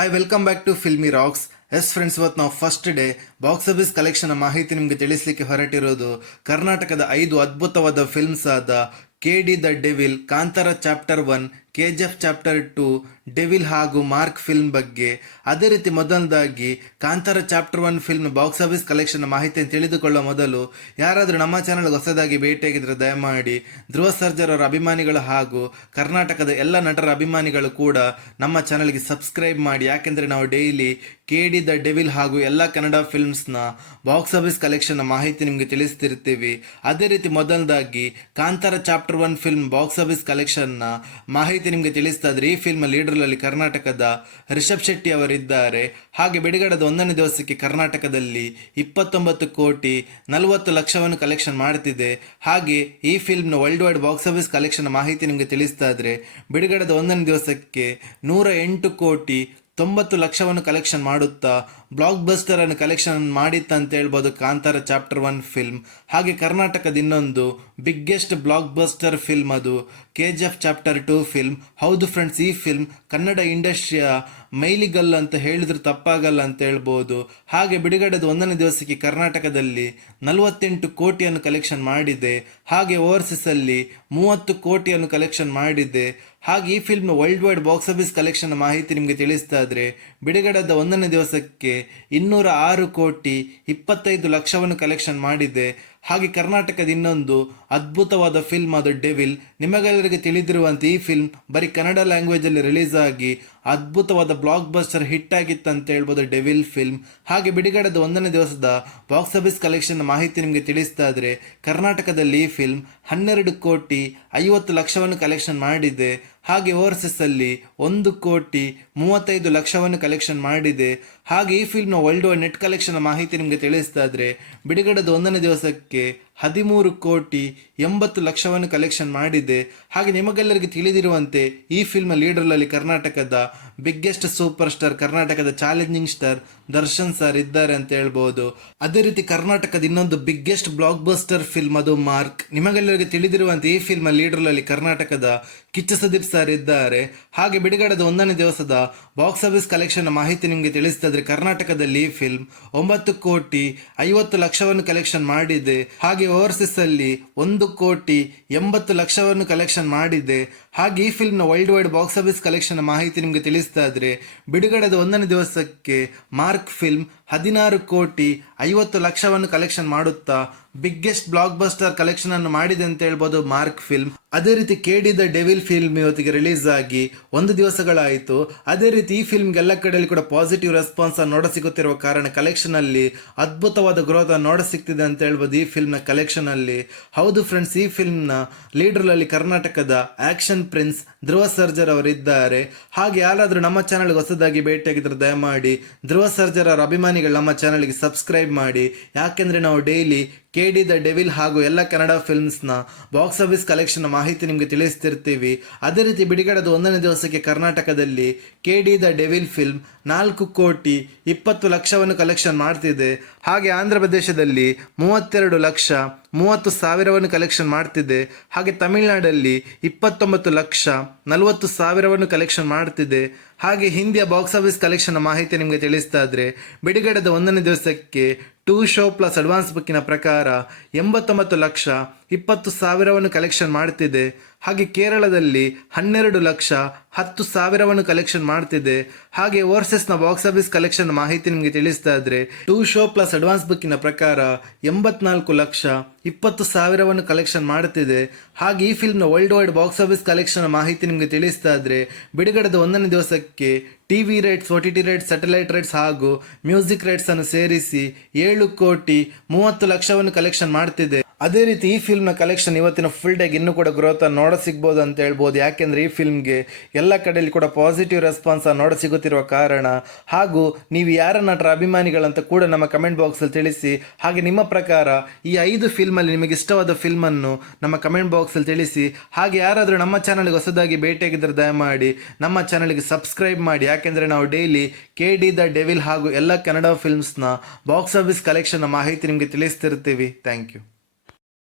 Hi welcome back to Filmy Rocks. Yes friends, ಇವತ್ತು ನಾವು first day box office collection ಮಾಹಿತಿ ನಿಮಗೆ ತಿಳಿಸಲಿಕ್ಕೆ ಹೊರಟಿರೋದು. ಕರ್ನಾಟಕದ 5 ಅದ್ಭುತವಾದ ಫಿಲ್ಮ್ಸ್ ಆದ KD the devil, Kantara chapter 1, KGF chapter 2, devil ಹಾಗೂ ಮಾರ್ಕ್ ಫಿಲ್ಮ್ ಬಗ್ಗೆ. ಅದೇ ರೀತಿ ಮೊದಲದಾಗಿ Kantara chapter 1 film box office collection ಮಾಹಿತಿಯನ್ನು ತಿಳಿದುಕೊಳ್ಳುವ ಮೊದಲು ಯಾರಾದರೂ ನಮ್ಮ ಚಾನಲ್ ಹೊಸದಾಗಿ ಭೇಟಿಯಾಗಿದ್ದರೆ ದಯಮಾಡಿ ಧ್ರುವ ಸರ್ಜರ್ ಅವರ ಅಭಿಮಾನಿಗಳು ಹಾಗೂ ಕರ್ನಾಟಕದ ಎಲ್ಲ ನಟರ ಅಭಿಮಾನಿಗಳು ಕೂಡ ನಮ್ಮ ಚಾನಲ್ಗೆ ಸಬ್ಸ್ಕ್ರೈಬ್ ಮಾಡಿ. ಯಾಕೆಂದರೆ ನಾವು ಡೈಲಿ KD ದ ಡೆವಿಲ್ ಹಾಗೂ ಎಲ್ಲ ಕನ್ನಡ ಫಿಲ್ಮ್ಸ್ನ ಬಾಕ್ಸ್ ಆಫೀಸ್ ಕಲೆಕ್ಷನ್ ಮಾಹಿತಿ ನಿಮಗೆ ತಿಳಿಸ್ತಿರ್ತೀವಿ. ಅದೇ ರೀತಿ ಮೊದಲದಾಗಿ Kantara chapter 1 film box office ಕಲೆಕ್ಷನ್ನ ಮಾಹಿತಿ ನಿಮಗೆ ತಿಳಿಸ್ತಾ ಇದ್ರೆ, ಈ ಫಿಲ್ಮ್ ಲೀಡರ್ನಲ್ಲಿ ಕರ್ನಾಟಕದ ರಿಷಬ್ ಶೆಟ್ಟಿ ಅವರಿದ್ದಾರೆ. ಹಾಗೆ ಬಿಡುಗಡೆದ 1ನೇ ದಿವಸಕ್ಕೆ ಕರ್ನಾಟಕದಲ್ಲಿ 29 ಕೋಟಿ 40 ಲಕ್ಷವನ್ನು ಕಲೆಕ್ಷನ್ ಮಾಡ್ತಿದೆ. ಹಾಗೆ ಈ ಫಿಲ್ಮ್ನ world wide box office collection ಮಾಹಿತಿ ನಿಮಗೆ ತಿಳಿಸ್ತಾ ಇದ್ರೆ, ಬಿಡುಗಡೆದ 1ನೇ ದಿವಸಕ್ಕೆ 108 ಕೋಟಿ 90 ಲಕ್ಷವನ್ನು ಕಲೆಕ್ಷನ್ ಮಾಡುತ್ತಾ ಬ್ಲಾಕ್ ಬಸ್ಟರ್ ಅನ್ನು ಕಲೆಕ್ಷನ್ ಮಾಡಿತ್ತಂತ ಹೇಳ್ಬೋದು ಕಾಂತಾರ ಚಾಪ್ಟರ್ 1 ಫಿಲ್ಮ್. ಹಾಗೆ ಕರ್ನಾಟಕದ ಇನ್ನೊಂದು ಬಿಗ್ಗೆಸ್ಟ್ ಬ್ಲಾಕ್ ಬಸ್ಟರ್ ಫಿಲ್ಮ್ ಅದು KGF ಚಾಪ್ಟರ್ 2 ಫಿಲ್ಮ್. ಹೌದು ಫ್ರೆಂಡ್ಸ್, ಈ ಫಿಲ್ಮ್ ಕನ್ನಡ ಇಂಡಸ್ಟ್ರಿಯ ಮೈಲಿಗಲ್ಲು ಅಂತ ಹೇಳಿದ್ರು ತಪ್ಪಾಗಲ್ಲ ಅಂತ ಹೇಳ್ಬೋದು. ಹಾಗೆ ಬಿಡುಗಡೆದ 1ನೇ ದಿವಸಕ್ಕೆ ಕರ್ನಾಟಕದಲ್ಲಿ 48 ಕೋಟಿಯನ್ನು ಕಲೆಕ್ಷನ್ ಮಾಡಿದೆ. ಹಾಗೆ ಓವರ್ಸೀಸ್ ಅಲ್ಲಿ 30 ಕೋಟಿಯನ್ನು ಕಲೆಕ್ಷನ್ ಮಾಡಿದೆ. ಹಾಗೆ ಈ ಫಿಲ್ಮ್ನ world wide box office collection ಮಾಹಿತಿ ನಿಮಗೆ ತಿಳಿಸ್ತಾ ಇದ್ರೆ, ಬಿಡುಗಡೆದ 1ನೇ ದಿವಸಕ್ಕೆ 206 ಕೋಟಿ 25 ಲಕ್ಷವನ್ನು ಕಲೆಕ್ಷನ್ ಮಾಡಿದೆ. ಹಾಗೆ ಕರ್ನಾಟಕದ ಇನ್ನೊಂದು ಅದ್ಭುತವಾದ ಫಿಲ್ಮ್ ಅದು ಡೆವಿಲ್. ನಿಮಗೆಲ್ಲರಿಗೆ ತಿಳಿದಿರುವಂತೆ ಈ ಫಿಲ್ಮ್ ಬರೀ ಕನ್ನಡ ಲ್ಯಾಂಗ್ವೇಜಲ್ಲಿ ರಿಲೀಸ್ ಆಗಿ ಅದ್ಭುತವಾದ ಬ್ಲಾಕ್ ಬಸ್ಟರ್ ಹಿಟ್ ಆಗಿತ್ತಂತ ಹೇಳ್ಬೋದು ಡೆವಿಲ್ ಫಿಲ್ಮ್. ಹಾಗೆ ಬಿಡುಗಡೆದ 1ನೇ ದಿವಸದ ಬಾಕ್ಸ್ ಆಫೀಸ್ ಕಲೆಕ್ಷನ್ ಮಾಹಿತಿ ನಿಮಗೆ ತಿಳಿಸ್ತಾ ಇದ್ರೆ, ಕರ್ನಾಟಕದಲ್ಲಿ ಈ ಫಿಲ್ಮ್ 12 ಕೋಟಿ 50 ಲಕ್ಷವನ್ನು ಕಲೆಕ್ಷನ್ ಮಾಡಿದೆ. ಹಾಗೆ ಓವರ್ಸೀಸ್ ಅಲ್ಲಿ 1 ಕೋಟಿ 35 ಲಕ್ಷವನ್ನು ಕಲೆಕ್ಷನ್ ಮಾಡಿದೆ. ಹಾಗೆ ಈ ಫಿಲ್ಮ್ನ ವರ್ಲ್ಡ್ ವೈಡ್ ನೆಟ್ ಕಲೆಕ್ಷನ್ ಮಾಹಿತಿ ನಿಮಗೆ ತಿಳಿಸ್ತಾ ಇದ್ರೆ, ಬಿಡುಗಡೆದ 1ನೇ ದಿವಸಕ್ಕೆ 13 ಕೋಟಿ 80 ಲಕ್ಷವನ್ನು ಕಲೆಕ್ಷನ್ ಮಾಡಿದೆ. ಹಾಗೆ ನಿಮಗೆಲ್ಲರಿಗೆ ತಿಳಿದಿರುವಂತೆ ಈ ಫಿಲ್ಮ್ ಲೀಡರ್ನಲ್ಲಿ ಕರ್ನಾಟಕದ ಬಿಗ್ಗೆಸ್ಟ್ ಸೂಪರ್ ಸ್ಟಾರ್, ಕರ್ನಾಟಕದ ಚಾಲೆಂಜಿಂಗ್ ಸ್ಟಾರ್ ದರ್ಶನ್ ಸರ್ ಇದ್ದಾರೆ ಅಂತ ಹೇಳ್ಬೋದು. ಅದೇ ರೀತಿ ಕರ್ನಾಟಕದ ಇನ್ನೊಂದು ಬಿಗ್ಗೆಸ್ಟ್ ಬ್ಲಾಕ್ ಬಸ್ಟರ್ ಫಿಲ್ಮ್ ಅದು ಮಾರ್ಕ್. ನಿಮಗೆಲ್ಲರಿಗೆ ತಿಳಿದಿರುವಂತೆ ಈ ಫಿಲ್ಮ್ ಲೀಡರ್ನಲ್ಲಿ ಕರ್ನಾಟಕದ ಕಿಚ್ಚ ಸುದೀಪ್ ಸರ್ ಇದ್ದಾರೆ. ಹಾಗೆ ಬಿಡುಗಡೆದ 1ನೇ ದಿವಸದ ಬಾಕ್ಸ್ ಆಫೀಸ್ ಕಲೆಕ್ಷನ್ ಮಾಹಿತಿ ನಿಮಗೆ ತಿಳಿಸ್ತಾ ಇದ್ರೆ, ಕರ್ನಾಟಕದಲ್ಲಿ ಈ ಫಿಲ್ಮ್ 9 ಕೋಟಿ 50 ಲಕ್ಷವನ್ನು ಕಲೆಕ್ಷನ್ ಮಾಡಿದೆ. ಹಾಗೆ ಓವರ್ಸೀಸ್ ಅಲ್ಲಿ 1 ಕೋಟಿ 80 ಲಕ್ಷವನ್ನು ಕಲೆಕ್ಷನ್ ಮಾಡಿದೆ. ಹಾಗೆ ಈ ಫಿಲ್ಮ್ನ world wide box office collection ಮಾಹಿತಿ ನಿಮಗೆ ತಿಳಿಸ್ತಾ ಇದ್ರೆ, ಬಿಡುಗಡೆದ 1ನೇ ದಿವಸಕ್ಕೆ ಮಾರ್ಕ್ ಫಿಲ್ಮ್ 16 ಕೋಟಿ 50 ಲಕ್ಷವನ್ನು ಕಲೆಕ್ಷನ್ ಮಾಡುತ್ತಾ ಬಿಗ್ಗೆಸ್ಟ್ ಬ್ಲಾಕ್ ಬಸ್ಟರ್ ಕಲೆಕ್ಷನ್ ಅನ್ನು ಮಾಡಿದೆ ಅಂತ ಹೇಳ್ಬೋದು ಮಾರ್ಕ್ ಫಿಲ್ಮ್. ಅದೇ ರೀತಿ KD ದ ಡೆವಿಲ್ ಫಿಲ್ಮ್ ಇವತ್ತಿಗೆ ರಿಲೀಸ್ ಆಗಿ 1 ದಿವಸಗಳಾಯಿತು. ಅದೇ ರೀತಿ ಈ ಫಿಲ್ಮ್ಗೆ ಎಲ್ಲ ಕಡೆಯಲ್ಲಿ ಕೂಡ ಪಾಸಿಟಿವ್ ರೆಸ್ಪಾನ್ಸ್ ನೋಡ ಸಿಗುತ್ತಿರುವ ಕಾರಣ ಕಲೆಕ್ಷನ್ ಅಲ್ಲಿ ಅದ್ಭುತವಾದ ಗ್ರೋತ್ ನೋಡ ಸಿಗ್ತಿದೆ ಅಂತ ಹೇಳ್ಬೋದು ಈ ಫಿಲ್ಮ್ನ ಕಲೆಕ್ಷನ್ ಅಲ್ಲಿ. ಹೌದು ಫ್ರೆಂಡ್ಸ್, ಈ ಫಿಲ್ಮ್ನ ಲೀಡರ್ನಲ್ಲಿ ಕರ್ನಾಟಕದ ಆಕ್ಷನ್ ಪ್ರಿನ್ಸ್ ಧ್ರುವ ಸರ್ಜರ್ ಅವರಿದ್ದಾರೆ. ಹಾಗೆ ಯಾರಾದರೂ ನಮ್ಮ ಚಾನಲ್ಗೆ ಹೊಸದಾಗಿ ಭೇಟಿಯಾಗಿದ್ದರೆ ದಯಮಾಡಿ ಧ್ರುವ ಸರ್ಜರ್ ಅವರ ಅಭಿಮಾನಿಗಳು ನಮ್ಮ ಚಾನಲ್ಗೆ ಸಬ್ಸ್ಕ್ರೈಬ್ ಮಾಡಿ. ಯಾಕೆಂದರೆ ನಾವು ಡೈಲಿ KD ದ ಡೆವಿಲ್ ಹಾಗೂ ಎಲ್ಲ ಕನ್ನಡ ಫಿಲ್ಮ್ಸ್ನ ಬಾಕ್ಸ್ ಆಫೀಸ್ ಕಲೆಕ್ಷನ್ ಮಾಹಿತಿ ನಿಮಗೆ ತಿಳಿಸ್ತಿರ್ತೀವಿ. ಅದೇ ರೀತಿ ಬಿಡುಗಡೆದ 1ನೇ ದಿವಸಕ್ಕೆ ಕರ್ನಾಟಕದಲ್ಲಿ KD ದ ಡೆವಿಲ್ ಫಿಲ್ಮ್ 4 ಕೋಟಿ 20 ಲಕ್ಷವನ್ನು ಕಲೆಕ್ಷನ್ ಮಾಡ್ತಿದೆ. ಹಾಗೆ ಆಂಧ್ರ ಪ್ರದೇಶದಲ್ಲಿ 32 ಲಕ್ಷ 30 ಸಾವಿರವನ್ನು ಕಲೆಕ್ಷನ್ ಮಾಡ್ತಿದೆ. ಹಾಗೆ ತಮಿಳುನಾಡಲ್ಲಿ 29 ಲಕ್ಷ 40 ಸಾವಿರವನ್ನು ಕಲೆಕ್ಷನ್ ಮಾಡ್ತಿದೆ. ಹಾಗೆ ಹಿಂದಿಯ ಬಾಕ್ಸ್ ಆಫೀಸ್ ಕಲೆಕ್ಷನ್ ಮಾಹಿತಿ ನಿಮಗೆ ತಿಳಿಸ್ತಾ ಇದ್ರೆ, ಬಿಡುಗಡೆದ 1ನೇ ದಿವಸಕ್ಕೆ 2 ಶೋ ಪ್ಲಸ್ ಅಡ್ವಾನ್ಸ್ ಬುಕ್ಕಿನ ಪ್ರಕಾರ 89 ಲಕ್ಷ 20 ಸಾವಿರವನ್ನು ಕಲೆಕ್ಷನ್ ಮಾಡ್ತಿದೆ. ಹಾಗೆ ಕೇರಳದಲ್ಲಿ 12 ಲಕ್ಷ 10 ಸಾವಿರವನ್ನು ಕಲೆಕ್ಷನ್ ಮಾಡ್ತಿದೆ. ಹಾಗೆ ಓವರ್ಸೀಸ್ನ ಬಾಕ್ಸ್ ಆಫೀಸ್ ಕಲೆಕ್ಷನ್ ಮಾಹಿತಿ ನಿಮಗೆ ತಿಳಿಸ್ತಾ ಇದ್ರೆ, 2 ಶೋ ಪ್ಲಸ್ ಅಡ್ವಾನ್ಸ್ ಬುಕ್ಕಿನ ಪ್ರಕಾರ 84 ಲಕ್ಷ 20 ಸಾವಿರವನ್ನು ಕಲೆಕ್ಷನ್ ಮಾಡುತ್ತಿದೆ. ಹಾಗೆ ಈ ಫಿಲ್ಮ್ನ world wide box office collection ಮಾಹಿತಿ ನಿಮಗೆ ತಿಳಿಸ್ತಾ ಇದ್ರೆ, ಬಿಡುಗಡೆದ 1ನೇ ದಿವಸಕ್ಕೆ TV rights, OTT rights, satellite rights ಹಾಗೂ ಮ್ಯೂಸಿಕ್ ರೈಟ್ಸ್ ಅನ್ನು ಸೇರಿಸಿ 7 ಕೋಟಿ 30 ಲಕ್ಷವನ್ನು ಕಲೆಕ್ಷನ್ ಮಾಡ್ತಿದೆ. ಅದೇ ರೀತಿ ಈ ಫಿಲ್ಮ್ನ ಕಲೆಕ್ಷನ್ ಇವತ್ತಿನ ಫುಲ್ ಡೇಗೆ ಇನ್ನೂ ಕೂಡ ಗ್ರೋತ್ ನೋಡ ಸಿಗ್ಬೋದು ಅಂತ ಹೇಳ್ಬೋದು. ಯಾಕೆಂದರೆ ಈ ಫಿಲ್ಮ್ಗೆ ಎಲ್ಲ ಕಡೆಯಲ್ಲಿ ಕೂಡ ಪಾಸಿಟಿವ್ ರೆಸ್ಪಾನ್ಸ್ ನೋಡ ಸಿಗುತ್ತಿರುವ ಕಾರಣ. ಹಾಗೂ ನೀವು ಯಾರ ನಟರ ಅಭಿಮಾನಿಗಳಂತ ಕೂಡ ನಮ್ಮ ಕಮೆಂಟ್ ಬಾಕ್ಸಲ್ಲಿ ತಿಳಿಸಿ. ಹಾಗೆ ನಿಮ್ಮ ಪ್ರಕಾರ ಈ 5 ಫಿಲ್ಮಲ್ಲಿ ನಿಮಗೆ ಇಷ್ಟವಾದ ಫಿಲ್ಮನ್ನು ನಮ್ಮ ಕಮೆಂಟ್ ಬಾಕ್ಸಲ್ಲಿ ತಿಳಿಸಿ. ಹಾಗೆ ಯಾರಾದರೂ ನಮ್ಮ ಚಾನಲ್ಗೆ ಹೊಸದಾಗಿ ಭೇಟಿಯಾಗಿದ್ದರೆ ದಯಮಾಡಿ ನಮ್ಮ ಚಾನಲ್ಗೆ ಸಬ್ಸ್ಕ್ರೈಬ್ ಮಾಡಿ. ಯಾಕೆಂದರೆ ನಾವು ಡೈಲಿ KD ದ ಡೆವಿಲ್ ಹಾಗೂ ಎಲ್ಲ ಕನ್ನಡ ಫಿಲ್ಮ್ಸ್ನ ಬಾಕ್ಸ್ ಆಫೀಸ್ ಕಲೆಕ್ಷನ್ ಮಾಹಿತಿ ನಿಮಗೆ ತಿಳಿಸ್ತಿರ್ತೀವಿ. Thank you.